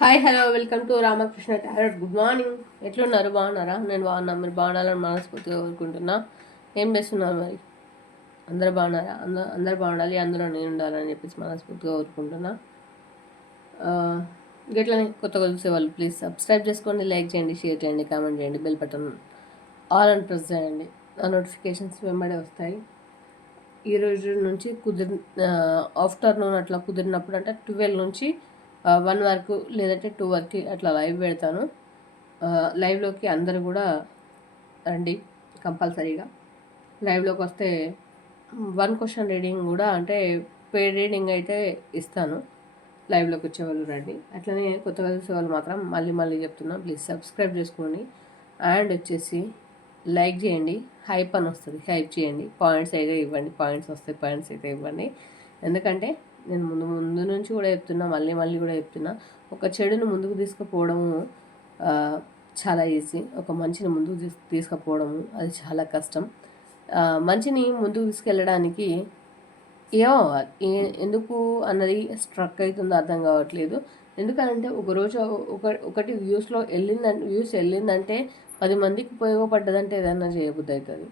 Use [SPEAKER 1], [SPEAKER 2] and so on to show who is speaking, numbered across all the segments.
[SPEAKER 1] Hi hello welcome to Ramakrishna tarot. Good morning. ఎట్లున్నారు? బాగున్నారా? నేను బాగున్నా. మీరు బాగుండాలని మనస్ఫూర్తిగా కోరుకుంటున్నా. ఏం చేస్తున్నారు మరి? అందరు బాగున్నారా? అందరూ అందరు బాగుండాలి అందరూ నేను ఉండాలని చెప్పేసి మనస్ఫూర్తిగా కోరుకుంటున్నా. ఆ, గిట్లనే కొత్తగా చూసే వాళ్ళు ప్లీజ్ సబ్స్క్రైబ్ చేసుకోండి లైక్ చేయండి షేర్ చేయండి కామెంట్ చేయండి bell button all and press చేయండి. నా నోటిఫికేషన్స్ వెంబడే వస్తాయి. ఈ రోజు నుంచి కుదిరి ఆఫ్టర్నూన్ అట్లా కుదిరినప్పుడు అంటే ట్వెల్వ్ నుంచి వన్ వరకు లేదంటే టూ వరకు అట్లా లైవ్ పెడతాను. లైవ్లోకి అందరు కూడా రండి కంపల్సరీగా. లైవ్లోకి వస్తే వన్ క్వశ్చన్ రీడింగ్ కూడా అంటే పేడ్ రీడింగ్ అయితే ఇస్తాను. లైవ్లోకి వచ్చేవాళ్ళు రండి. అట్లనే కొత్తగా చూసేవాళ్ళు మాత్రం మళ్ళీ మళ్ళీ చెప్తున్నా ప్లీజ్ సబ్స్క్రైబ్ చేసుకోండి. అండ్ వచ్చేసి లైక్ చేయండి. హైప్ అని వస్తుంది. హైప్ చేయండి. పాయింట్స్ అయితే ఇవ్వండి. పాయింట్స్ వస్తాయి. పాయింట్స్ అయితే ఇవ్వండి. ఎందుకంటే నేను ముందు ముందు నుంచి కూడా చెప్తున్నా మళ్ళీ మళ్ళీ కూడా చెప్తున్నా. ఒక చెడును ముందుకు తీసుకుపోవడము చాలా ఈజీ ఒక మంచిని ముందుకు తీసు తీసుకుపోవడము అది చాలా కష్టం. మంచిని ముందుకు తీసుకెళ్ళడానికి ఏమో ఏ- ఎందుకు అన్నది స్ట్రక్ అవుతుందో అర్థం కావట్లేదు. ఎందుకంటే ఒకరోజు ఒక ఒకటి వ్యూస్లో వెళ్ళిందంటే వ్యూస్ వెళ్ళిందంటే పది మందికి ఉపయోగపడ్డదంటే ఏదైనా చేయబుద్ధి అవుతుంది.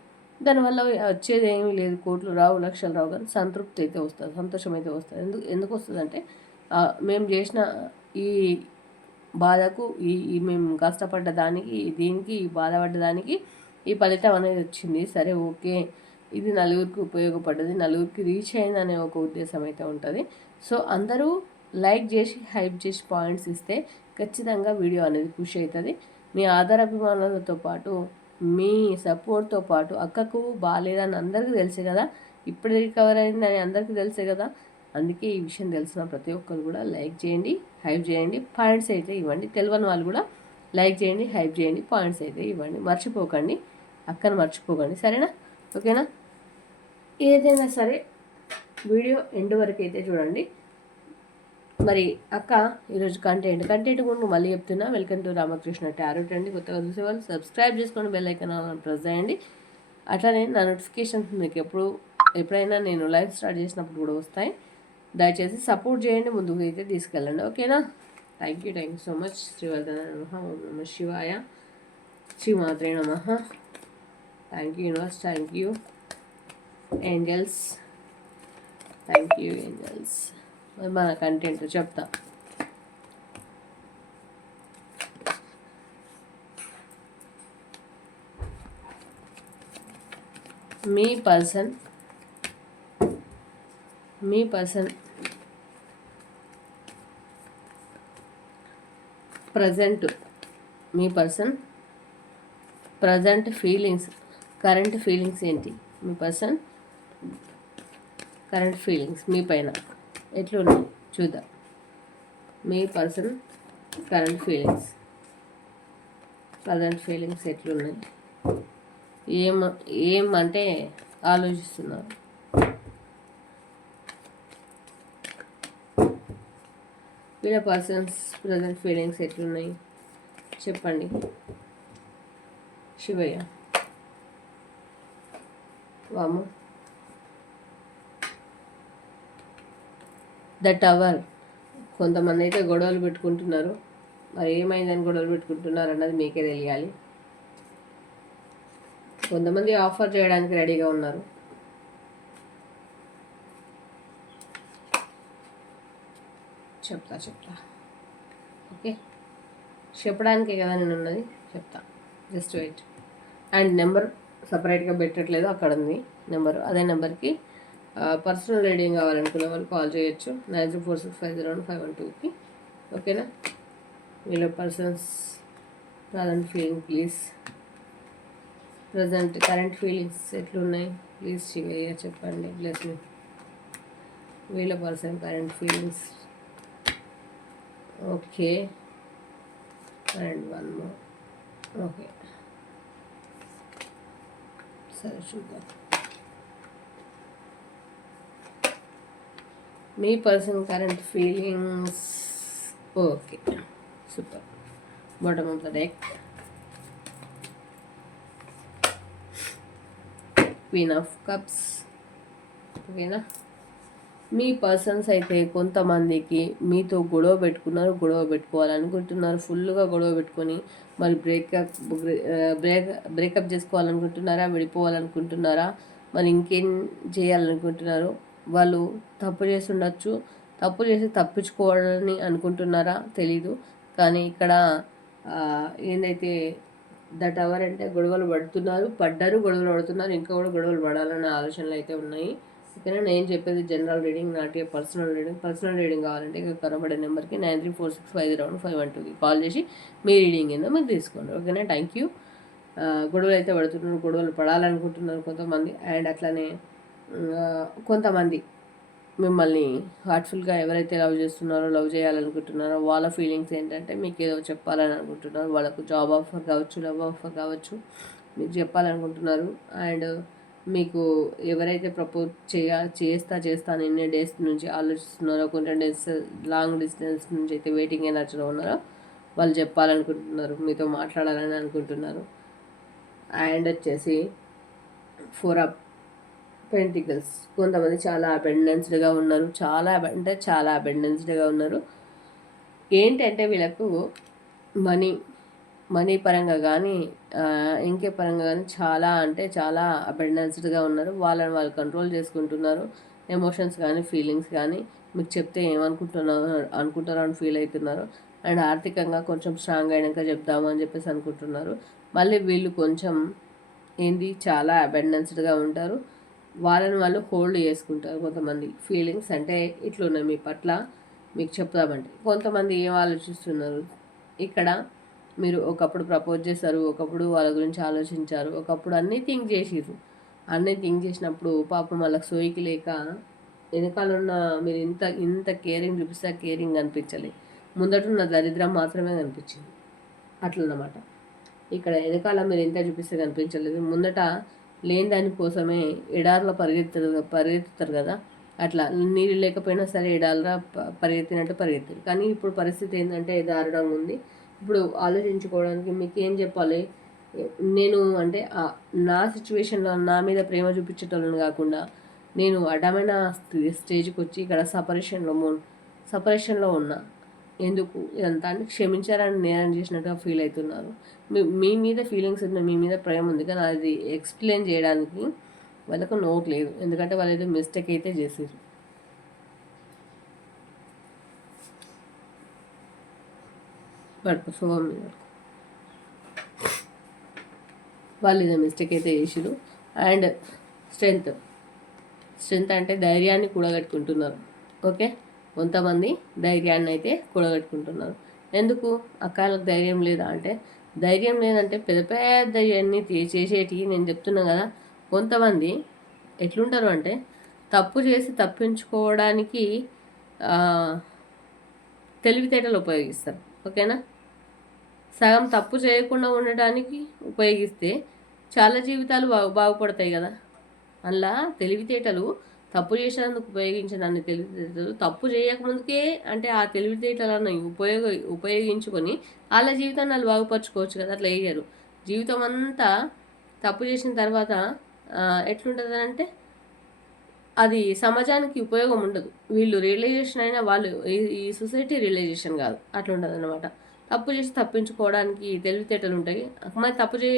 [SPEAKER 1] దానివల్ల వచ్చేది ఏమీ లేదు. కోట్లు రావు లక్షలు రావు కానీ సంతృప్తి అయితే వస్తుంది సంతోషం అయితే వస్తుంది. ఎందుకు ఎందుకు వస్తుందంటే అంటే మేము చేసిన ఈ బాధకు ఈ మేము కష్టపడ్డ దానికి దీనికి ఈ బాధపడ్డ దానికి ఈ ఫలితం అనేది వచ్చింది. సరే ఓకే. ఇది నలుగురికి ఉపయోగపడ్డది నలుగురికి రీచ్ అయింది అనే ఒక ఉద్దేశం అయితే ఉంటుంది. సో అందరూ లైక్ చేసి హైప్ చేసి పాయింట్స్ ఇస్తే ఖచ్చితంగా వీడియో అనేది పుష్ అవుతుంది. మీ ఆధారాభిమానాలతో పాటు మీ సపోర్ట్తో పాటు అక్కకు బాగాలేదని అందరికీ తెలుసు కదా? ఇప్పుడు రికవర్ అయిందని అందరికీ తెలుసే కదా? అందుకే ఈ విషయం తెలిసిన ప్రతి ఒక్కరు కూడా లైక్ చేయండి హైప్ చేయండి పాయింట్స్ అయితే ఇవ్వండి. తెలియని వాళ్ళు కూడా లైక్ చేయండి హైప్ చేయండి పాయింట్స్ అయితే ఇవ్వండి. మర్చిపోకండి అక్కను మర్చిపోకండి. సరేనా? ఓకేనా? ఏదైనా సరే వీడియో ఎండ్ వరకు అయితే చూడండి. మరి అక్క ఈరోజు కంటెంట్ కంటెంట్ కూడా మళ్ళీ చెప్తున్నా. వెల్కమ్ టు రామకృష్ణ టారోట్ అండి. కొత్తగా చూసేవాళ్ళు సబ్స్క్రైబ్ చేసుకొని బెల్ ఐకన్ ప్రెస్ చేయండి. అట్లానే నా నోటిఫికేషన్స్ మీకు ఎప్పుడు ఎప్పుడైనా నేను లైవ్ స్టార్ట్ చేసినప్పుడు కూడా వస్తాయి. దయచేసి సపోర్ట్ చేయండి. ముందుకు అయితే తీసుకెళ్ళండి. ఓకేనా? Thank you thank you so much Srivardhana నమ నమ శివాయ. శ్రీమాత్రే నమ. Thank you universe thank you angels thank you angels మన కంటెంట్ చెప్తా. మీ పర్సన్ మీ పర్సన్ ప్రజెంట్ మీ person present feelings current feelings ఏంటి? మీ పర్సన్ కరెంట్ ఫీలింగ్స్ మీ పైన. ఎట్లున్నాయి చూద్దాం. మీ person current feelings. Present feelings ఎట్లున్నాయి? ఏం ఏమంటే ఆలోచిస్తున్నారు. వీళ్ళ పర్సన్స్ ప్రజెంట్ ఫీలింగ్స్ ఎట్లున్నాయి? చెప్పండి. శివయ్య. వాము ద టవర్. కొంతమంది అయితే గొడవలు పెట్టుకుంటున్నారు. మరి ఏమైందని గొడవలు పెట్టుకుంటున్నారు అన్నది మీకే తెలియాలి. కొంతమంది ఆఫర్ చేయడానికి రెడీగా ఉన్నారు. చెప్తా చెప్తా. ఓకే? చెప్పడానికే కదా నేను ఉన్నది చెప్తా. Just wait. అండ్ నెంబర్ సపరేట్గా పెట్టట్లేదు. అక్కడ ఉంది. నెంబరు. అదే నెంబర్కి పర్సనల్ రీడింగ్ కావాలనుకునే వాళ్ళు కాల్ చేయొచ్చు. Nine zero four six five zero one five one టూకి ఓకేనా వీళ్ళ persons present feeling please present current feelings ఎట్లున్నాయి? ప్లీజ్ శివయ్య చెప్పండి. ప్లస్ వీళ్ళ person current feelings okay and one more okay సరే చూద్దాం. మీ person current feelings okay super bottom of the deck queen of cups ఓకేనా మీ పర్సన్స్ అయితే కొంతమందికి మీతో గొడవ పెట్టుకున్నారు గొడవ పెట్టుకోవాలనుకుంటున్నారు ఫుల్గా గొడవ పెట్టుకొని మరి బ్రేకప్ బ్రేక్ బ్రేకప్ చేసుకోవాలనుకుంటున్నారా విడిపోవాలనుకుంటున్నారా మరి ఇంకేం చేయాలనుకుంటున్నారు? వాళ్ళు తప్పు చేసి ఉండొచ్చు తప్పు చేసి తప్పించుకోవాలని అనుకుంటున్నారా? తెలీదు. కానీ ఇక్కడ ఏందైతే దట్ అవర్ అంటే గొడవలు పడుతున్నారు. పడ్డారు గొడవలు పడుతున్నారు. ఇంకా కూడా గొడవలు పడాలనే ఆలోచనలు అయితే ఉన్నాయి. ఓకేనా నేను చెప్పేది general reading not personal reading. Personal reading కావాలంటే ఇక్కడ కనబడే నెంబర్కి nine three four six five zero five one టూకి కాల్ చేసి మీ రీడింగ్ ఏందో మీరు తీసుకోండి. ఓకేనా? Thank you. గొడవలు అయితే పడుతున్నారు గొడవలు పడాలనుకుంటున్నారు కొంతమంది. అండ్ అట్లానే కొంతమంది మిమ్మల్ని హార్ట్ఫుల్గా ఎవరైతే లవ్ చేస్తున్నారో లవ్ చేయాలనుకుంటున్నారో వాళ్ళ ఫీలింగ్స్ ఏంటంటే మీకు ఏదో చెప్పాలని అనుకుంటున్నారు. వాళ్ళకు జాబ్ ఆఫర్ కావచ్చు లవ్ ఆఫర్ కావచ్చు మీకు చెప్పాలనుకుంటున్నారు. అండ్ మీకు ఎవరైతే ప్రపోజ్ చేయ చేస్తా చేస్తా ఎన్ని డేస్ నుంచి ఆలోచిస్తున్నారో కొంత డేస్ లాంగ్ డిస్టెన్స్ నుంచి అయితే వెయిటింగ్ ఎనర్జీలో ఉన్నారో వాళ్ళు చెప్పాలనుకుంటున్నారు. మీతో మాట్లాడాలని అనుకుంటున్నారు. అండ్ వచ్చేసి ఫోర్ అప్ పెంటికల్స్ కొంతమంది చాలా అబెండెన్స్డ్గా ఉన్నారు. చాలా అంటే చాలా అబెండెన్స్డ్గా ఉన్నారు. ఏంటంటే వీళ్ళకు మనీ మనీ పరంగా కానీ ఇంకే పరంగా కానీ చాలా అంటే చాలా అబెండెన్స్డ్గా ఉన్నారు. వాళ్ళని వాళ్ళు కంట్రోల్ చేసుకుంటున్నారు. ఎమోషన్స్ కానీ ఫీలింగ్స్ కానీ మీకు చెప్తే ఏమనుకుంటున్నారు అనుకుంటారో అని ఫీల్ అవుతున్నారు. అండ్ ఆర్థికంగా కొంచెం స్ట్రాంగ్ అయినాక చెప్దాము అని చెప్పేసి అనుకుంటున్నారు. మళ్ళీ వీళ్ళు కొంచెం ఏంది? చాలా అబెండెన్స్డ్గా ఉంటారు. వాళ్ళని వాళ్ళు హోల్డ్ చేసుకుంటారు కొంతమంది ఫీలింగ్స్. అంటే ఇట్లున్నాయి మీ పట్ల మీకు చెప్దామంటే కొంతమంది ఏం ఆలోచిస్తున్నారు? ఇక్కడ మీరు ఒకప్పుడు ప్రపోజ్ చేశారు ఒకప్పుడు వాళ్ళ గురించి ఆలోచించారు ఒకప్పుడు అన్నీ థింక్ చేసిర్రు. అన్నీ థింక్ చేసినప్పుడు పాపం వాళ్ళకి సోయికి లేక వెనకాల ఉన్న మీరు ఇంత ఇంత కేరింగ్ చూపిస్తే కేరింగ్ అనిపించలే. ముందటున్న దరిద్రం మాత్రమే కనిపించింది. అట్లన్నమాట. ఇక్కడ వెనకాల మీరు ఎంత చూపిస్తే కనిపించలేదు. ముందట లేని దానికోసమే ఎడార్లో పరిగెత్తరు పరిగెత్తుతారు కదా. అట్లా నీళ్ళు లేకపోయినా సరే ఎడార్లో ప- పరిగెత్తినట్టు పరిగెత్తారు. కానీ ఇప్పుడు పరిస్థితి ఏంటంటే దారుణంగా ఉంది. ఇప్పుడు ఆలోచించుకోవడానికి మీకు ఏం చెప్పాలి? నేను అంటే నా సిచ్యువేషన్లో నా మీద ప్రేమ చూపించేటోళ్ళని కాకుండా నేను అడ్డమైన స్టేజ్కి వచ్చి ఇక్కడ సపరేషన్లో సపరేషన్లో ఉన్నా. ఎందుకు? ఇదంతా అని క్షమించారని నేరం చేసినట్టుగా ఫీల్ అవుతున్నారు. మీ మీద ఫీలింగ్స్ ఉన్నాయి మీ మీద ప్రేమ ఉంది కానీ అది ఎక్స్ప్లెయిన్ చేయడానికి వాళ్ళకు నోట్ లేదు. ఎందుకంటే వాళ్ళు ఏదో మిస్టేక్ అయితే చేసారు పడుకో శుభం మీద వాళ్ళు ఏదో మిస్టేక్ అయితే చేసిరు అండ్ స్ట్రెంగ్త్ స్ట్రెంగ్త్ అంటే ధైర్యాన్ని కూడగట్టుకుంటున్నారు. ఓకే కొంతమంది ధైర్యాన్ని అయితే కూడగట్టుకుంటున్నారు. ఎందుకు? అక్కలకు ధైర్యం లేదా అంటే ధైర్యం లేదంటే పెద్ద పెద్ద ఇవన్నీ చేసేటివి నేను చెప్తున్నా కదా. కొంతమంది ఎట్లుంటారు అంటే తప్పు చేసి తప్పించుకోవడానికి తెలివితేటలు ఉపయోగిస్తారు. ఓకేనా? సగం తప్పు చేయకుండా ఉండటానికి ఉపయోగిస్తే చాలా జీవితాలు బాగు బాగుపడతాయి కదా. అలా తెలివితేటలు తప్పు చేసినందుకు నన్ను తెలివితేటలు తప్పు చేయకముందుకే అంటే ఆ తెలివితేటలను ఉపయోగ ఉపయోగించుకొని వాళ్ళ జీవితాన్ని వాళ్ళు బాగుపరచుకోవచ్చు కదా అట్లా వేయరు జీవితం అంతా తప్పు చేసిన తర్వాత ఎట్లుంటుంది అంటే అది సమాజానికి ఉపయోగం ఉండదు. వీళ్ళు రియలైజేషన్ అయినా వాళ్ళు ఈ- సొసైటీ రియలైజేషన్ కాదు. అట్లా ఉంటుంది అనమాట తప్పు చేసి తప్పించుకోవడానికి తెలివితేటలు ఉంటాయి. మరి తప్పు చే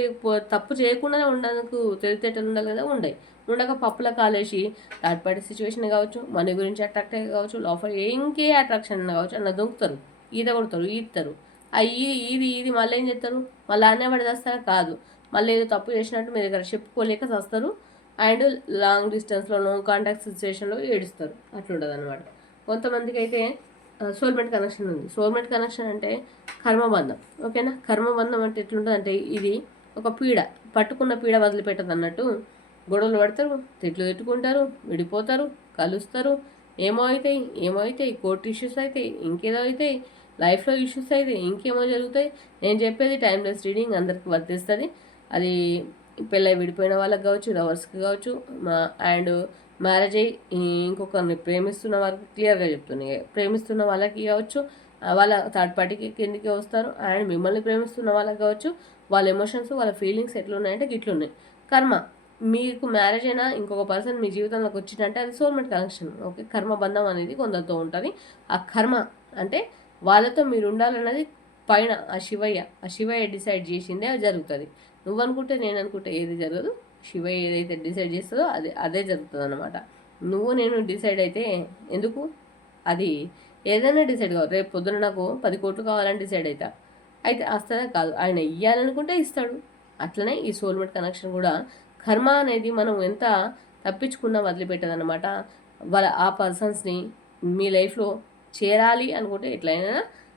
[SPEAKER 1] తప్పు చేయకుండానే ఉండడానికి తెలివితేటలు ఉండాలి కదా? ఉండయి. ఉండక పప్పుల కాలేసి థర్డ్ పార్టీ సిచ్యువేషన్ కావచ్చు మనీ గురించి అట్రాక్ట్ అయ్యి కావచ్చు లోపల ఇంకే అట్రాక్షన్ కావచ్చు అన్న దొంగతారు ఈత కొడతారు ఈతారు అవి ఇది ఇది మళ్ళీ ఏం చేస్తారు? మళ్ళీ అనే పడి చేస్తారా? కాదు. మళ్ళీ ఏదో తప్పు చేసినట్టు మీ దగ్గర చెప్పుకోలేక చేస్తారు. అండ్ లాంగ్ డిస్టెన్స్లో నో కాంటాక్ట్ సిచ్యువేషన్లో ఏడుస్తారు. అట్లుంటుంది అనమాట కొంతమందికి అయితే సోల్మేట్ కనెక్షన్ ఉంది. సోల్మేట్ కనెక్షన్ అంటే కర్మబంధం. ఓకేనా? కర్మబంధం అంటే ఎట్లుంటుంది అంటే ఇది ఒక పీడ పట్టుకున్న పీడ వదిలిపెట్టదు అన్నట్టు గొడవలు పడతారు తిట్లు తిట్టుకుంటారు విడిపోతారు కలుస్తారు. ఏమో అవుతాయి ఏమో అవుతాయి కోర్టు ఇష్యూస్ అవుతాయి ఇంకేదో అవుతాయి లైఫ్లో ఇష్యూస్ అయితే ఇంకేమో జరుగుతాయి. నేను చెప్పేది టైమ్లెస్ రీడింగ్ అందరికి వర్తిస్తుంది. అది పెళ్ళై విడిపోయిన వాళ్ళకి కావచ్చు లవర్స్కి కావచ్చు మా అండ్ మ్యారేజ్ అయ్యి ఇంకొకరిని ప్రేమిస్తున్న వాళ్ళకి క్లియర్గా చెప్తున్నాయి ప్రేమిస్తున్న వాళ్ళకి కావచ్చు వాళ్ళ థర్డ్ పార్టీకి కిందికి వస్తారు. అండ్ మిమ్మల్ని ప్రేమిస్తున్న వాళ్ళకి కావచ్చు వాళ్ళ ఎమోషన్స్ వాళ్ళ ఫీలింగ్స్ ఎట్లున్నాయంటే గిట్లున్నాయి కర్మ మీకు మ్యారేజ్ అయినా ఇంకొక పర్సన్ మీ జీవితంలోకి వచ్చిందంటే అది సోల్మెంట్ కనెక్షన్ ఓకే కర్మ బంధం అనేది కొందరితో ఉంటుంది. ఆ కర్మ అంటే వాళ్ళతో మీరు ఉండాలన్నది పైన ఆ శివయ్య ఆ శివయ్య డిసైడ్ చేసిందే అది జరుగుతుంది. నువ్వు అనుకుంటే నేను అనుకుంటే ఏది జరగదు. శివ ఏదైతే డిసైడ్ చేస్తుందో అది అదే జరుగుతుంది అనమాట నువ్వు నేను డిసైడ్ అయితే ఎందుకు? అది ఏదైనా డిసైడ్ కావాలి. రేపు పొద్దున నాకు పది కోట్లు కావాలని డిసైడ్ అవుతా అయితే అస్తదే కాదు. ఆయన ఇవ్వాలనుకుంటే ఇస్తాడు. అట్లనే ఈ సోల్మేట్ కనెక్షన్ కూడా కర్మ అనేది మనం ఎంత తప్పించుకున్నా వదిలిపెట్టదనమాట వాళ్ళ ఆ పర్సన్స్ని మీ లైఫ్లో చేరాలి అనుకుంటే ఎట్లయినా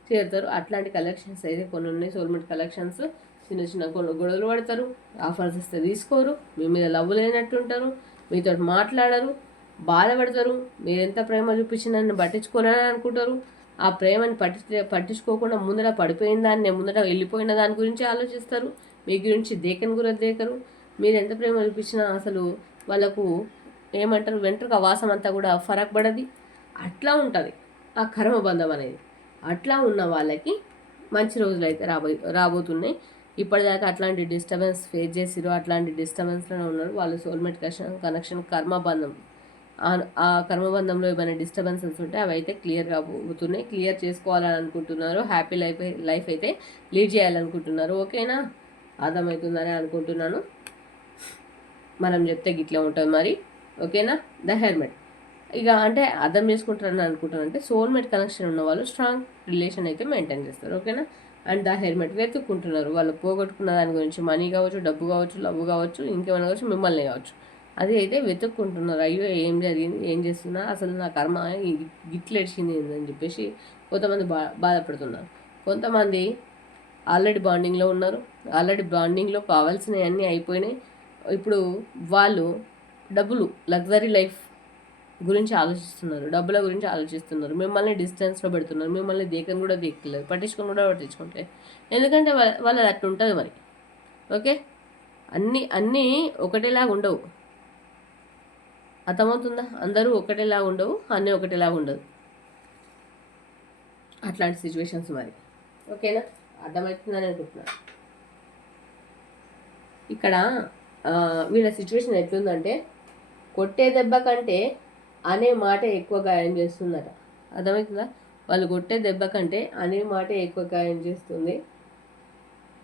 [SPEAKER 1] చేరుతారు. అట్లాంటి కలెక్షన్స్ అయితే కొన్ని ఉన్నాయి. సోల్మేట్ కలెక్షన్స్ చిన్న చిన్న కొన్ని గొడవలు పడతారు ఆఫర్స్ ఇస్తే తీసుకోరు మీ మీద లవ్ లేనట్టుంటారు మీతో మాట్లాడరు బాధపడతారు మీరు ఎంత ప్రేమ చూపించి నన్ను అనుకుంటారు. ఆ ప్రేమని పట్టి పట్టించుకోకుండా ముందర పడిపోయిన దాన్ని ముందర వెళ్ళిపోయిన దాని గురించి ఆలోచిస్తారు మీ గురించి దేకని కూడా దేకరు. మీరు ఎంత ప్రేమ చూపించినా అసలు వాళ్ళకు ఏమంటారు వెంట్రుక వాసం అంతా కూడా ఫరక్ పడది. అట్లా ఉంటుంది ఆ కర్మబంధం అనేది. అట్లా ఉన్న వాళ్ళకి మంచి రోజులు అయితే రాబో రాబోతున్నాయి. ఇప్పటిదాకా అట్లాంటి డిస్టర్బెన్స్ ఫేస్ చేసిరో అట్లాంటి డిస్టర్బెన్స్లోనే ఉన్నారు. వాళ్ళు సోల్మేట్ కనెక్షన్ కనెక్షన్ కర్మబంధం. ఆ కర్మబంధంలో ఏమైనా డిస్టర్బెన్సెస్ ఉంటే అవి అయితే క్లియర్ కాబోతున్నాయి క్లియర్ చేసుకోవాలని అనుకుంటున్నారు హ్యాపీ లైఫ్ లైఫ్ అయితే లీడ్ చేయాలనుకుంటున్నారు. ఓకేనా అర్థమవుతుందని అనుకుంటున్నాను. మనం చెప్తే గిట్లా ఉంటుంది మరి. ఓకేనా ద హెల్మెట్ ఇక అంటే అర్థం చేసుకుంటారని అనుకుంటాను అంటే సోల్మేట్ కనెక్షన్ ఉన్న వాళ్ళు స్ట్రాంగ్ రిలేషన్ అయితే మెయింటైన్ చేస్తారు. ఓకేనా అండ్ ఆ హెల్మెట్ వెతుక్కుంటున్నారు. వాళ్ళు పోగొట్టుకున్న దాని గురించి మనీ కావచ్చు డబ్బు కావచ్చు లవ్ కావచ్చు ఇంకేమైనా కావచ్చు మిమ్మల్ని కావచ్చు. అది అయితే వెతుక్కుంటున్నారు. అయ్యో ఏం జరిగింది? ఏం చేస్తున్నా? అసలు నా కర్మ గిట్లెడిచింది అని చెప్పేసి కొంతమంది బా బాధపడుతున్నారు. కొంతమంది ఆల్రెడీ బాండింగ్లో ఉన్నారు. ఆల్రెడీ బాండింగ్లో కావాల్సినవన్నీ అయిపోయినాయి. ఇప్పుడు వాళ్ళు డబ్బులు లగ్జరీ లైఫ్ గురించి ఆలోచిస్తున్నారు డబ్బుల గురించి ఆలోచిస్తున్నారు మిమ్మల్ని డిస్టెన్స్లో పెడుతున్నారు మిమ్మల్ని దేకని కూడా దేకలేదు పట్టించుకొని కూడా పట్టించుకుంటే. ఎందుకంటే వాళ్ళది అట్లా ఉంటుంది మరి. ఓకే? అన్నీ అన్నీ ఒకటేలాగా ఉండవు. అర్థమవుతుందా? అందరూ ఒకటేలాగా ఉండవు అన్నీ ఒకటేలాగా ఉండదు. అట్లాంటి సిచ్యువేషన్స్ మరి. ఓకేనా? అర్థమవుతుందని అనుకుంటున్నాను. ఇక్కడ వీళ్ళ సిచ్యువేషన్ ఎట్లుందంటే కొట్టే దెబ్బ కంటే అనే మాట ఎక్కువ గాయం చేస్తుందట. అర్థమవుతుందా వాళ్ళు కొట్టే దెబ్బ కంటే అనే మాట ఎక్కువ గాయం చేస్తుంది.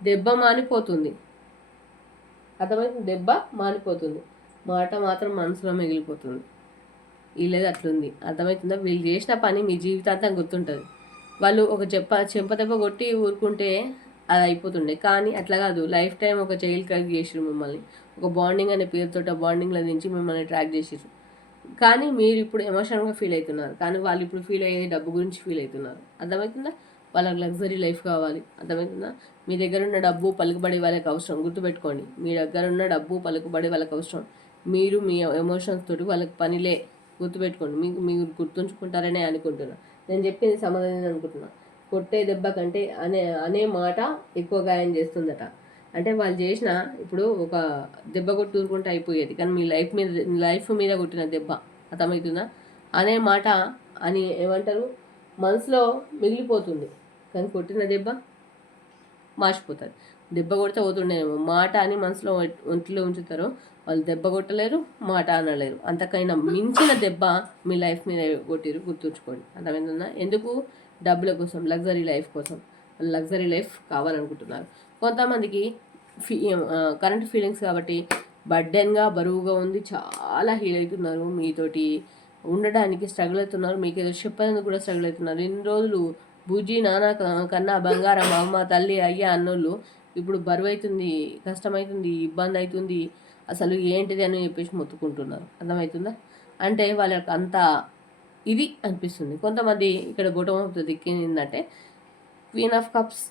[SPEAKER 1] దెబ్బ మానిపోతుంది. అర్థమవుతుంది దెబ్బ మానిపోతుంది. మాట మాత్రం మనసులో మిగిలిపోతుంది. వీళ్ళది అట్లుంది. అర్థమవుతుందా వీళ్ళు చేసిన పని మీ జీవితాంతం గుర్తుంటుంది. వాళ్ళు ఒక చెప్ప చెంప దెబ్బ కొట్టి ఊరుకుంటే అది అయిపోతుండే. కానీ అట్లా కాదు. లైఫ్ టైం ఒక జైలు కలిగి చేసిరు మిమ్మల్ని. ఒక బాండింగ్ అనే పేరుతో బాండింగ్లో దించి మిమ్మల్ని ట్రాక్ చేసిరు కానీ మీరు ఇప్పుడు ఎమోషనల్గా ఫీల్ అవుతున్నారు. కానీ వాళ్ళు ఇప్పుడు ఫీల్ అయ్యేది డబ్బు గురించి ఫీల్ అవుతున్నారు. అర్థమవుతుందా? వాళ్ళకి లగ్జరీ లైఫ్ కావాలి. అర్థమవుతుందా? మీ దగ్గర ఉన్న డబ్బు పలుకుబడి వాళ్ళకి అవసరం. గుర్తుపెట్టుకోండి. మీ దగ్గర ఉన్న డబ్బు పలుకుబడి వాళ్ళకి అవసరం. మీరు మీ ఎమోషన్స్ తోటి వాళ్ళకి పనిలే. గుర్తుపెట్టుకోండి. మీకు మీరు గుర్తుంచుకుంటారనే అనుకుంటున్నా. నేను చెప్పింది సమాధానం అనుకుంటున్నా. కొట్టే దెబ్బ కంటే అనే అనే మాట ఎక్కువ గాయం చేస్తుందట. అంటే వాళ్ళు చేసిన ఇప్పుడు ఒక దెబ్బ కొట్టి ఊరుకుంటే అయిపోయేది. కానీ మీ లైఫ్ మీద లైఫ్ మీద కొట్టిన దెబ్బ అర్థమవుతుందా? అనే మాట అని ఏమంటారు? మనసులో మిగిలిపోతుంది. కానీ కొట్టిన దెబ్బ మార్చిపోతుంది దెబ్బ కొడితే పోతుండేమో మాట అని మనసులో ఒంట్లో ఉంచుతారు. వాళ్ళు దెబ్బ కొట్టలేరు మాట అనలేరు. అంతకైనా మించిన దెబ్బ మీ లైఫ్ మీద కొట్టిరు గుర్తుంచుకోండి. అర్థమైందా? ఎందుకు? డబ్బుల కోసం లగ్జరీ లైఫ్ కోసం. లగ్జరీ లైఫ్ కావాలనుకుంటున్నారు. కొంతమందికి ఫీ కరెంట్ ఫీలింగ్స్ కాబట్టి బర్డెన్గా బరువుగా ఉంది చాలా హీల్ అవుతున్నారు. మీతోటి ఉండడానికి స్ట్రగుల్ అవుతున్నారు. మీకు ఏదో చెప్పేందుకు కూడా స్ట్రగుల్ అవుతున్నారు. ఇన్ని రోజులు బుజ్జి నాన్న కన్నా బంగారం అమ్మ తల్లి అయ్యా అన్నోళ్ళు ఇప్పుడు బరువు అవుతుంది కష్టమవుతుంది ఇబ్బంది అవుతుంది అసలు ఏంటిది అని చెప్పేసి మొత్తుకుంటున్నారు. అర్థమవుతుందా? అంటే వాళ్ళకి అంత ఇది అనిపిస్తుంది. కొంతమంది ఇక్కడ గొడవ దిక్కిందంటే క్వీన్ ఆఫ్ కప్స్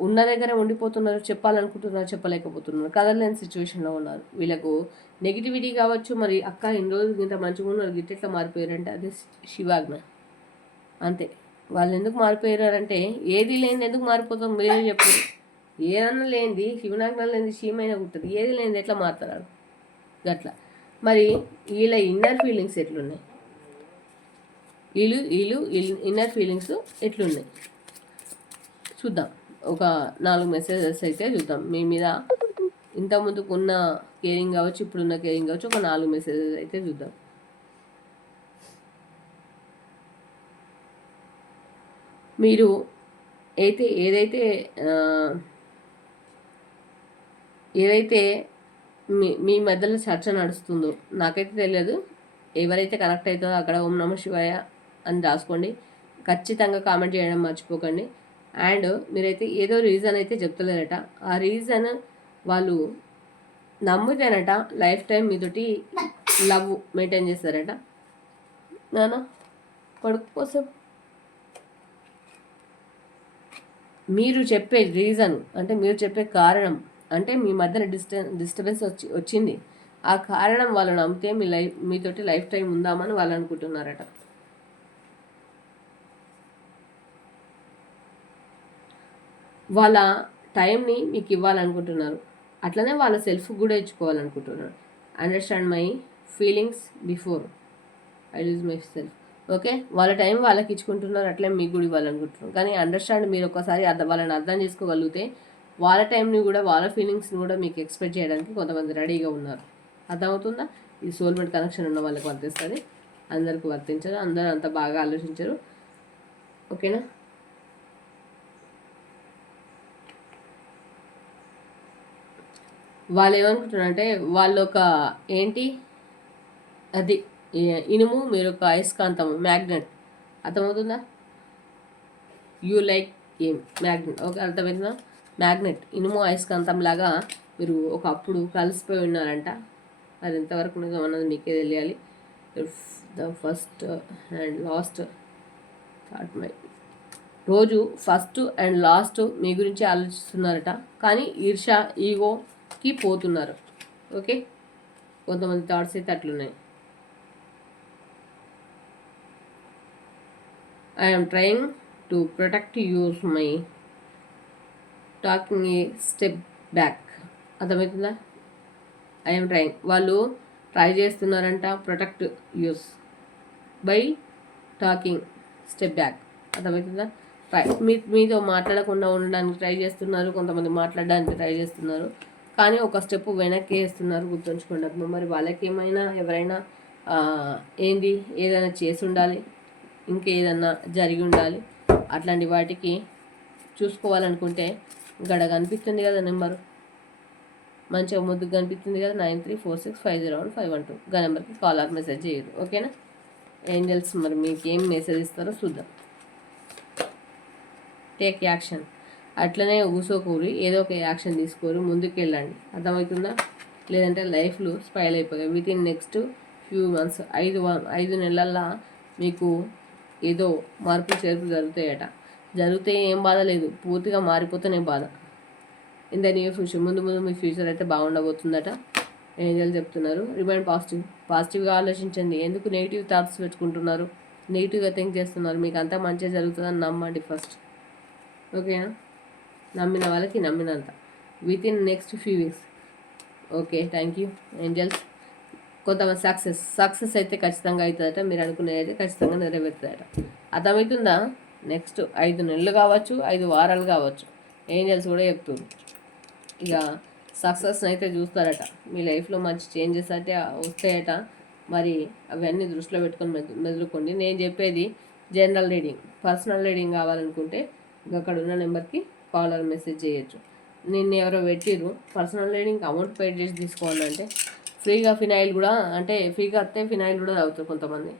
[SPEAKER 1] ఉన్న దగ్గర ఉండిపోతున్నారు చెప్పాలనుకుంటున్నారు చెప్పలేకపోతున్నారు. కదలలేని సిచ్యువేషన్లో ఉన్నారు. వీళ్ళకు నెగిటివిటీ కావచ్చు మరి అక్క ఇన్ని రోజులు ఇంత మంచిగా ఉన్నారు గిట్టెట్లా మారిపోయారంటే అదే శివాజ్ఞ. అంతే. వాళ్ళు ఎందుకు మారిపోయారంటే ఏది లేని ఎందుకు మారిపోతాం మీరే చెప్పారు. ఏదన్నా లేనిది శివనాజ్ఞ లేనిది శివమైన ఉంటుంది ఏది లేనిది ఎట్లా మారుతారు? గట్లా. మరి వీళ్ళ ఇన్నర్ ఫీలింగ్స్ ఎట్లున్నాయి? వీళ్ళు వీళ్ళు ఇన్నర్ ఫీలింగ్స్ ఎట్లున్నాయి? చూద్దాం. ఒక నాలుగు మెసేజెస్ అయితే చూద్దాం. మీ మీద ఇంతకుముందుకు ఉన్న కేరింగ్ కావచ్చు ఇప్పుడున్న కేరింగ్ కావచ్చు ఒక నాలుగు మెసేజెస్ అయితే చూద్దాం. మీరు అయితే ఏదైతే ఏదైతే మీ మీ మధ్యలో చర్చ నడుస్తుందో నాకైతే తెలియదు. ఎవరైతే కనెక్ట్ అవుతుందో అక్కడ ఓం నమ శివాయ అని రాసుకోండి. ఖచ్చితంగా కామెంట్ చేయడం మర్చిపోకండి. అండ్ మీరైతే ఏదో రీజన్ అయితే చెప్తలేరట. ఆ రీజన్ వాళ్ళు నమ్మితేనట లైఫ్ టైం మీతోటి లవ్ మెయింటైన్ చేస్తారట. నానా కొడుకు కోసం. మీరు చెప్పే రీజన్ అంటే మీరు చెప్పే కారణం అంటే మీ మధ్యన డిస్ట డిస్టర్బెన్స్ వచ్చి వచ్చింది. ఆ కారణం వాళ్ళు నమ్మితే మీ లైఫ్ మీతోటి లైఫ్ టైం ఉందామని వాళ్ళు అనుకుంటున్నారట. వాళ్ళ టైంని మీకు ఇవ్వాలనుకుంటున్నారు. అట్లనే వాళ్ళ సెల్ఫ్ కూడా ఇచ్చుకోవాలనుకుంటున్నారు understand my feelings before I lose my self okay వాళ్ళ టైం వాళ్ళకి ఇచ్చుకుంటున్నారు. అట్లే మీకు కూడా ఇవ్వాలనుకుంటున్నారు. కానీ అండర్స్టాండ్ మీరు ఒకసారి అర్థం వాళ్ళని అర్థం చేసుకోగలిగితే వాళ్ళ టైంని కూడా వాళ్ళ ఫీలింగ్స్ని కూడా మీకు ఎక్స్పెక్ట్ చేయడానికి కొంతమంది రెడీగా ఉన్నారు. అర్థమవుతుందా? ఈ సోల్మేట్ కనెక్షన్ ఉన్న వాళ్ళకి వర్తిస్తుంది. అందరికి వర్తించరు అందరూ అంత బాగా ఆలోచించరు. ఓకేనా వాళ్ళు ఏమనుకుంటున్నారంటే వాళ్ళు ఒక ఏంటి? అది ఇనుము మీరు ఒక అయస్కాంతం మ్యాగ్నెట్. అర్థమవుతుందా? యూ లైక్ ఏం? మ్యాగ్నెట్ ఓకే అర్థమవుతుందా మ్యాగ్నెట్ ఇనుము అయస్కాంతం లాగా మీరు ఒకప్పుడు కలిసిపోయి ఉన్నారంట. అది ఎంతవరకు ఉన్నదో అన్నది మీకే తెలియాలి. The first and last thought my రోజు ఫస్ట్ అండ్ లాస్ట్ మీ గురించి ఆలోచిస్తున్నారట. కానీ ఈర్ష కి పోతున్నారు. ఓకే? కొంతమంది థాట్స్ అయితే అట్లున్నాయి. I'm trying to protect us my talking a step back అర్థమవుతుందా? ఐఎమ్ ట్రయింగ్ వాళ్ళు ట్రై చేస్తున్నారంట protect us by talking step back అర్థమవుతుందా? ట్రై మీ మీతో మాట్లాడకుండా ఉండడానికి ట్రై చేస్తున్నారు కొంతమంది మాట్లాడడానికి ట్రై చేస్తున్నారు. కానీ ఒక స్టెప్ వెనక్కి వేస్తున్నారు గుర్తుంచుకోండి అమ్మ. మరి వాళ్ళకి ఏమైనా ఎవరైనా ఏంది? ఏదైనా చేసి ఉండాలి ఇంకేదన్నా జరిగి ఉండాలి అట్లాంటి వాటికి చూసుకోవాలనుకుంటే గడ కనిపిస్తుంది కదా నెంబరు. మంచిగా ముద్దుగా కనిపిస్తుంది కదా nine three four six five zero one five one two. గా నెంబర్కి కాల్ ఆర్ మెసేజ్ చేయరు ఓకేనా? ఏంజల్స్ మరి మీకు ఏం మెసేజ్ ఇస్తారో చూద్దాం. Take action. అట్లనే ఊసోకూరి ఏదో ఒక యాక్షన్ తీసుకోరు ముందుకెళ్ళండి. అర్థమవుతుందా? లేదంటే లైఫ్లో స్పైల్ అయిపోతాయి. Within next few months ఐదు ఐదు నెలల్లో మీకు ఏదో మార్పు చేర్పు జరుగుతాయట. జరిగితే ఏం బాధ లేదు. పూర్తిగా మారిపోతేనే బాధ. ఇన్ ద ఫ్యూచర్ ముందు ముందు మీ ఫ్యూచర్ అయితే బాగుండబోతుందట. ఏంజల్ చెప్తున్నారు. రిమైండ్ పాజిటివ్ పాజిటివ్గా ఆలోచించండి. ఎందుకు నెగిటివ్ థాట్స్ పెట్టుకుంటున్నారు? నెగిటివ్గా థింక్ చేస్తున్నారు. మీకు అంతా మంచిగా జరుగుతుందని నమ్మండి ఫస్ట్. ఓకేనా? నమ్మిన వాళ్ళకి నమ్మినంత. Within next few weeks okay thank you angels కొంతమంది సక్సెస్ సక్సెస్ అయితే ఖచ్చితంగా అవుతుందట మీరు అనుకునేది అయితే ఖచ్చితంగా నెరవేరుతుందట. అర్థమవుతుందా? నెక్స్ట్ ఐదు నెలలు కావచ్చు ఐదు వారాలు కావచ్చు ఏంజల్స్ కూడా చెప్తుంది. ఇక సక్సెస్ అయితే చూస్తారట. మీ లైఫ్లో మంచి చేంజెస్ అయితే వస్తాయట. మరి అవన్నీ దృష్టిలో పెట్టుకొని మెదులుకోండి. నేను చెప్పేది జనరల్ రీడింగ్ పర్సనల్ రీడింగ్ కావాలనుకుంటే ఇంకా అక్కడ ఉన్న నెంబర్కి కాల్ మెసేజ్ చేయొచ్చు. నిన్ను ఎవరో పెట్టిర్రు. పర్సనల్ రీడింగ్ అమౌంట్ పే చేసి తీసుకోవాలంటే ఫ్రీగా ఫినాయిల్ కూడా అంటే ఫ్రీగా వస్తే ఫినాయిల్ కూడా తాగుతారు కొంతమంది.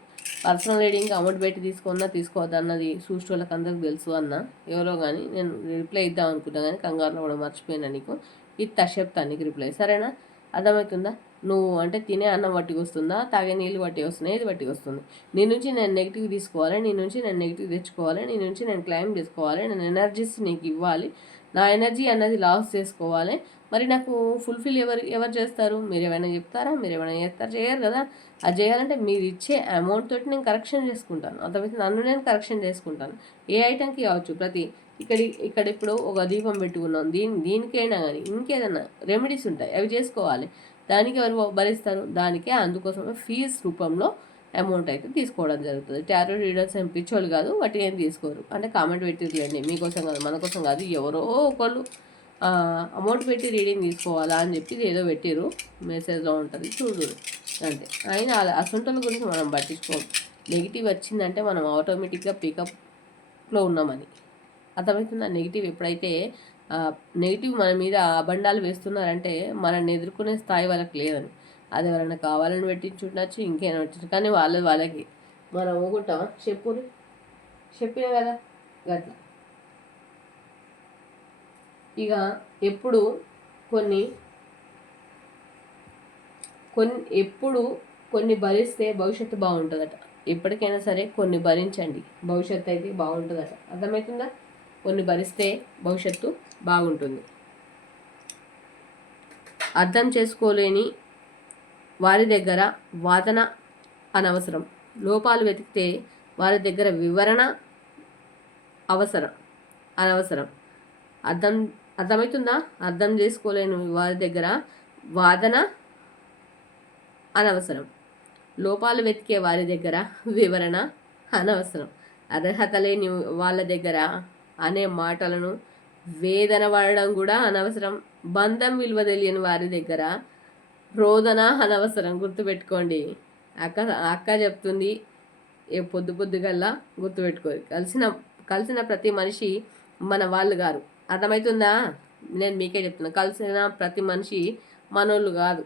[SPEAKER 1] పర్సనల్ రీడింగ్ అమౌంట్ పెట్టి తీసుకున్నా తీసుకోవద్దు అన్నది చూసిన వాళ్ళకి అందరికి తెలుసు అన్న. ఎవరో కానీ నేను రిప్లై ఇద్దాం అనుకున్నా కానీ కంగారులో కూడా మర్చిపోయినా నీకు. ఇది చెప్తాను నీకు రిప్లై. సరేనా? అర్థమవుతుందా? నువ్వు అంటే తినే అన్నం బట్టికి వస్తుందా? తాగే నీళ్ళు పట్టి వస్తున్నాయి? ఇది బట్టికి వస్తుంది. నీ నుంచి నేను నెగిటివ్ తీసుకోవాలి నీ నుంచి నేను నెగిటివ్ తెచ్చుకోవాలి నీ నుంచి నేను క్లైమ్ చేసుకోవాలి నేను ఎనర్జీస్ నీకు ఇవ్వాలి. నా ఎనర్జీ అన్నది లాస్ చేసుకోవాలి. మరి నాకు ఫుల్ఫిల్ ఎవరు ఎవరు చేస్తారు? మీరు ఏమైనా చెప్తారా? మీరు ఏమైనా చేస్తారు? చేయరు కదా. అది చేయాలంటే మీరు ఇచ్చే అమౌంట్ తోటి నేను కరెక్షన్ చేసుకుంటాను. అర్థమైతే నన్ను నేను కరెక్షన్ చేసుకుంటాను. ఏ ఐటెంకి కావచ్చు. ప్రతి ఇక్కడ ఇక్కడ ఇప్పుడు ఒక దీపం పెట్టుకున్నాం. దీని దీనికైనా కానీ ఇంకేదైనా రెమెడీస్ ఉంటాయి. అవి చేసుకోవాలి. దానికి ఎవరు భరిస్తారు దానికే అందుకోసమే ఫీజ్ రూపంలో అమౌంట్ అయితే తీసుకోవడం జరుగుతుంది. టారో రీడర్స్ ఏం పిచ్చోళ్ళు కాదు వాటి ఏం తీసుకోరు. అంటే కామెంట్ పెట్టిర్లేండి మీకోసం కాదు మన కోసం కాదు ఎవరో ఒకళ్ళు అమౌంట్ పెట్టి రీడింగ్ తీసుకోవాలా అని చెప్పి ఏదో పెట్టిరు మెసేజ్లో ఉంటుంది చూడు అంతే. అయినా అసంటోళ్ళ గురించి మనం పట్టించుకోం. నెగిటివ్ వచ్చిందంటే మనం ఆటోమేటిక్గా పికప్లో ఉన్నామని. అర్థమవుతుంది? ఆ నెగిటివ్ ఎప్పుడైతే నెగిటివ్ మన మీద అబండాలు వేస్తున్నారంటే మనల్ని ఎదుర్కొనే స్థాయి వాళ్ళకి లేదని. అది ఎవరైనా కావాలని పెట్టించుండొచ్చు ఇంకేమైనా పెట్టచ్చు కానీ వాళ్ళ వాళ్ళకి. మనం ఊగుంటామా చెప్పు చెప్పిన కదా? గట్లా. ఇక ఎప్పుడు కొన్ని కొన్ని ఎప్పుడు కొన్ని భరిస్తే భవిష్యత్తు బాగుంటుందట. ఎప్పటికైనా సరే కొన్ని భరించండి. భవిష్యత్తు అయితే బాగుంటుందట. అర్థమవుతుందా? కొన్ని భరిస్తే భవిష్యత్తు బాగుంటుంది. అర్థం చేసుకోలేని వారి దగ్గర వాదన అనవసరం. లోపాలు వెతికితే వారి దగ్గర వివరణ అవసరం అనవసరం. అర్థం అర్థమవుతుందా? అర్థం చేసుకోలేని వారి దగ్గర వాదన అనవసరం. లోపాలు వెతికే వారి దగ్గర వివరణ అనవసరం. అర్హత లేని వాళ్ళ దగ్గర అనే మాటలను వేదన పడడం కూడా అనవసరం. బంధం విలువ తెలియని వారి దగ్గర రోదన అనవసరం. గుర్తుపెట్టుకోండి. అక్క అక్క చెప్తుంది ఏ పొద్దు పొద్దుగల్లా గుర్తుపెట్టుకోరు కలిసిన కలిసిన ప్రతి మనిషి మన వాళ్ళు గారు అర్థమవుతుందా నేను మీకే చెప్తున్నా. కలిసిన ప్రతి మనిషి మనోళ్ళు కాదు.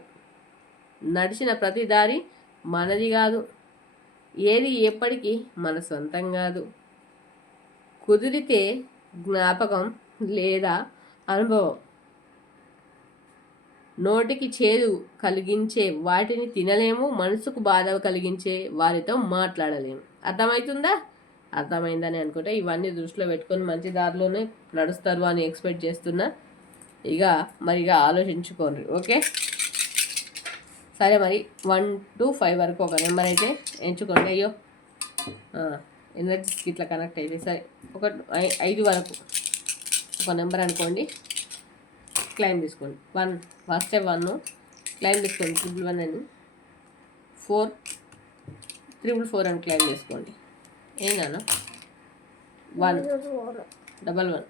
[SPEAKER 1] నడిచిన ప్రతి దారి మనది కాదు. ఏది ఎప్పటికీ మన సొంతం కాదు. కుదిరితే జ్ఞాపకం లేదా అనుభవం. నోటికి చేదు కలిగించే వాటిని తినలేము మనసుకు బాధ కలిగించే వారితో మాట్లాడలేము. అర్థమవుతుందా అర్థమైందని అనుకుంటే ఇవన్నీ దృష్టిలో పెట్టుకొని మంచి దారిలోనే నడుస్తారు అని ఎక్స్పెక్ట్ చేస్తున్నా. ఇక మరిగా ఆలోచించుకోండి ఓకే? సరే మరి వన్ టు ఫైవ్ వరకు ఒక నెంబర్ అయితే ఎంచుకోండి అయ్యో. ఎనర్జీస్కి ఇట్లా కనెక్ట్ అయితే సరే ఒక ఐదు వరకు. ఒక నెంబర్ అనుకోండి. క్లైమ్ తీసుకోండి. One first one. క్లైమ్ తీసుకోండి. ట్రిపుల్ వన్ అని ఫోర్ త్రిపుల్ ఫోర్ అని క్లైమ్ చేసుకోండి. ఏందన్నా వన్. Double one.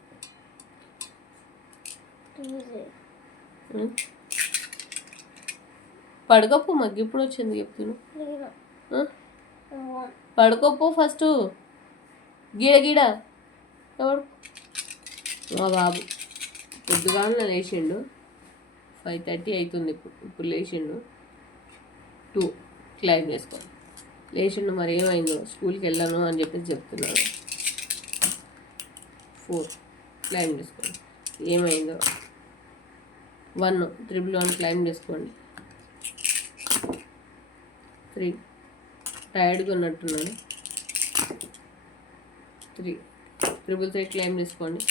[SPEAKER 1] పడుకోపు మగ్గి ఇప్పుడు వచ్చింది చెప్తున్నా. పడుకోపో ఫస్ట్. గీడ గీడ. ఎవడు? మా బాబు. పొద్దుగానే లేచిండు. ఫైవ్ థర్టీ అవుతుంది ఇప్పుడు ఇప్పుడు లేచిండు. టూ క్లైమ్ చేసుకోండి లేచిండు మరి ఏమైందో? స్కూల్కి వెళ్ళాను అని చెప్పేసి చెప్తున్నాడు. ఫోర్ క్లైమ్ చేసుకోండి. ఏమైందో? వన్ త్రిబుల్ వన్ క్లైమ్ చేసుకోండి. త్రీ టైర్డ్గా ఉన్నట్టున్నాను. త్రీ త్రిబుల్ త్రీ క్లైమ్ తీసుకోండి.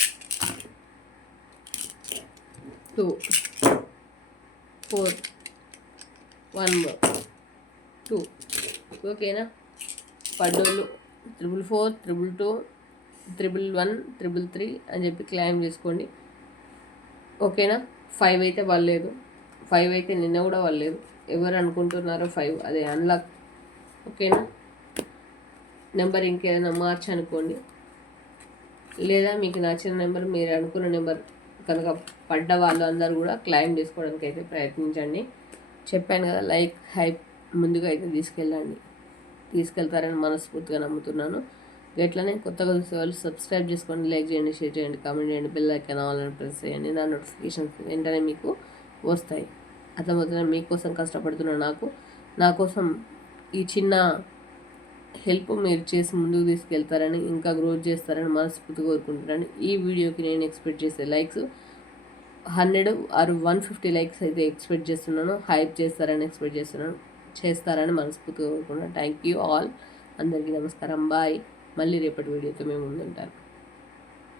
[SPEAKER 1] Two four one two. ఓకేనా? పడ్డోళ్ళు triple four triple two triple one triple three అని చెప్పి క్లైమ్ చేసుకోండి ఓకేనా? ఫైవ్ అయితే వాళ్ళలేదు ఫైవ్ అయితే నిన్న కూడా వాళ్ళలేదు ఎవరు అనుకుంటున్నారో ఫైవ్. అదే అన్లాక్. ఓకేనా? నెంబర్ ఇంకేదైనా మార్చి అనుకోండి లేదా మీకు నచ్చిన నెంబర్ మీరు అనుకున్న నెంబర్ కనుక పడ్డ వాళ్ళు అందరూ కూడా క్లైమ్ చేసుకోవడానికి అయితే ప్రయత్నించండి. చెప్పాను కదా లైక్ హైప్ ముందుగా అయితే తీసుకెళ్ళండి. తీసుకెళ్తారని మనస్ఫూర్తిగా నమ్ముతున్నాను. ఎట్లనే కొత్తగా చూసే వాళ్ళు సబ్స్క్రైబ్ చేసుకోండి లైక్ చేయండి షేర్ చేయండి కామెంట్ చేయండి బిల్ ఐకాన్ ఆన్లైన్ ప్రెస్ చేయండి. నా నోటిఫికేషన్స్ వెంటనే మీకు వస్తాయి. అర్థమవుతున్న మీకోసం కష్టపడుతున్న నాకు నా కోసం ఈ చిన్న హెల్ప్ మీరు చేసి ముందుకు తీసుకెళ్తారని ఇంకా గ్రోత్ చేస్తారని మనస్ఫూర్తి కోరుకుంటున్నాను. ఈ వీడియోకి నేను ఎక్స్పెక్ట్ చేసే likes hundred or one fifty likes అయితే ఎక్స్పెక్ట్ చేస్తున్నాను. హైప్ చేస్తారని ఎక్స్పెక్ట్ చేస్తున్నాను. చేస్తారని మనస్ఫూర్తి కోరుకుంటున్నాను. థ్యాంక్ యూ ఆల్ అందరికీ నమస్కారం. బాయ్ మళ్ళీ రేపటి వీడియోతో మేము ముందుంటాను